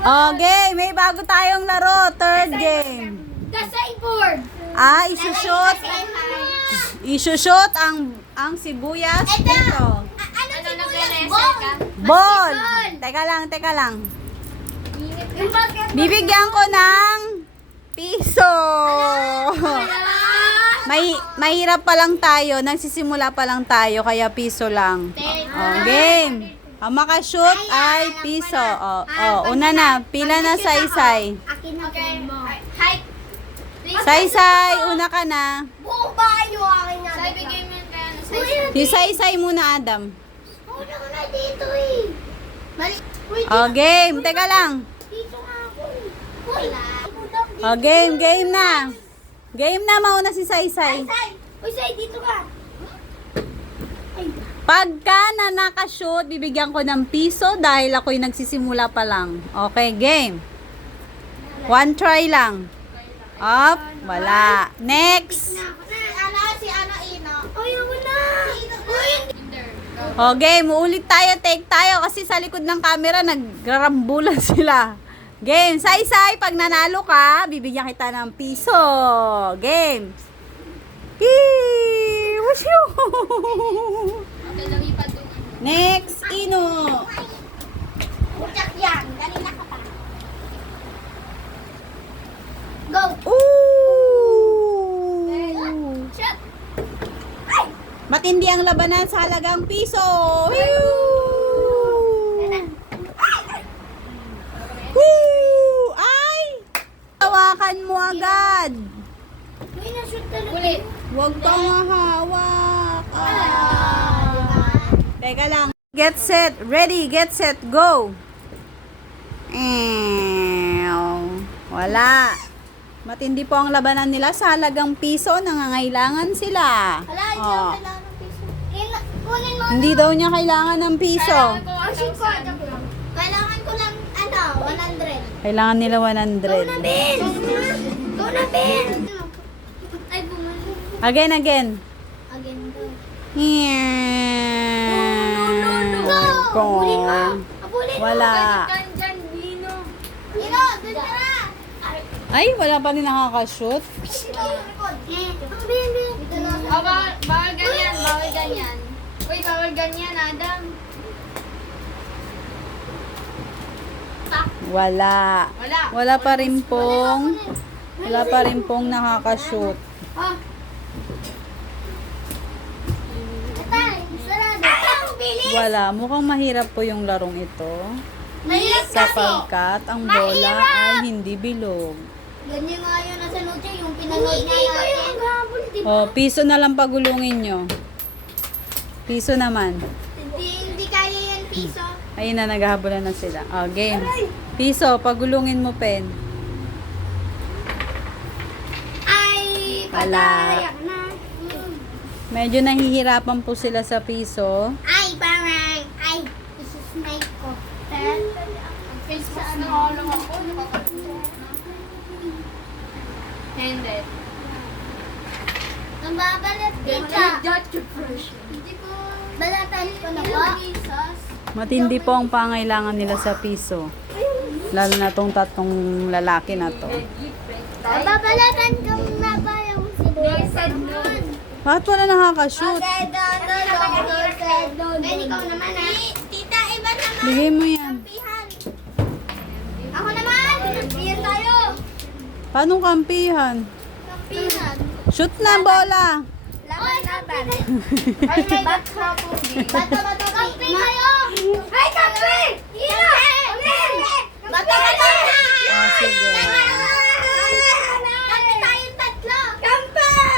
Game. May bago tayong laro. Third game. The sideboard. Ah, isushoot. Isushoot ang ang sibuyas Ito. dito. Ano sibuyas? Ball. Ball. Teka lang, teka lang. Bibigyan ko ng piso. May mahirap pa lang tayo, nagsisimula pa lang tayo kaya piso lang. Oh, game. Ang makashoot ay piso. Oh, oh, una na, pila na saysay. Akin na okay. mo. Height. Saysay, una ka na. Buong bahay yung akin na. Say, bigay mo yung kaya na size. Si saysay muna, Adam. Wala ka na dito eh. Mali. Oh, game. Teka lang. dito nga ako. Wala. Oh, game, game na. Game na, mauna si saysay. Say, uy, say, dito ka. Pagka na nakashoot, bibigyan ko ng piso dahil ako'y nagsisimula pa lang. Okay, game. One try lang. Up, wala. Next. Ano, si Ano Ino. Uy. Uy, O game, ulit tayo, take tayo kasi sa likod ng camera nagrambulan sila. Game, say-say, pag nanalo ka, bibigyan kita ng piso. Game. Yee! Wushu! Next, Ino. Utak yan. Kanina ka pa. Go. Ooh! Matindi ang labanan sa halagang piso. Woo! Ay! Tawakan mo agad. Uy, Ulit. Huwag kang mahawak. Ah. Teka lang. Get set. Ready. Get set. Go. Ew. Wala. Matindi po ang labanan nila sa halagang piso. Nangangailangan sila. Wala, hindi Oh. ako kailangan ng piso. Kunin mo. Hindi daw niya kailangan ng piso. Asin ko. Kailangan ko lang, ano, 100. Kailangan nila 100. Ben! Go na, Ben! Again, again. Again, go. Go. Go! Abulin mo. Abulin mo. Wala. Dyan, ka na. Ay, wala pa rin nakakashoot. Oh, bawal, bawal ganyan, bawal ganyan. Uy, bawal ganyan, Adam. Wala. Wala. Wala pa rin pong, wala pa rin pong nakakashoot. Ah. Wala. Mukhang mahirap po yung larong ito. Mahirap kasi. Sapagkat ang bola ay hindi bilog. Ganyan nga yun nasa noche, yung pinanood niya natin. Hindi yung di O, piso na lang pagulungin nyo. Piso naman. Hindi, hindi kaya yan, piso. Ayun na, naghahabulan na sila. O, game. Piso, pagulungin mo, pen. Ay, Wala. Medyo nahihirapan po sila sa piso. Ay, parang, ay, isusmake ko. Facebook na ako ako. Hindi. Nababalat. Hindi ko, balatan ko na po. Matindi po ang pangailangan nila sa piso. Lalo na tong tatlong lalaki na to. Nababalatan ko na ba yung said no. Bakit wala nakakashoot? Ben, ikaw naman ah. Tita, iba naman. Bigay mo yan. Kampihan. Ako naman. Kampihan tayo. Paano kampihan? Kampihan. Shoot na bola! Laban, laban. Ay, may bato po. Bato, bato. Kampi kayo. Ay, kampi! Hira! Bato, bato.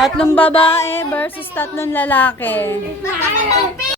Tatlong babae versus tatlong lalaki. Kampi!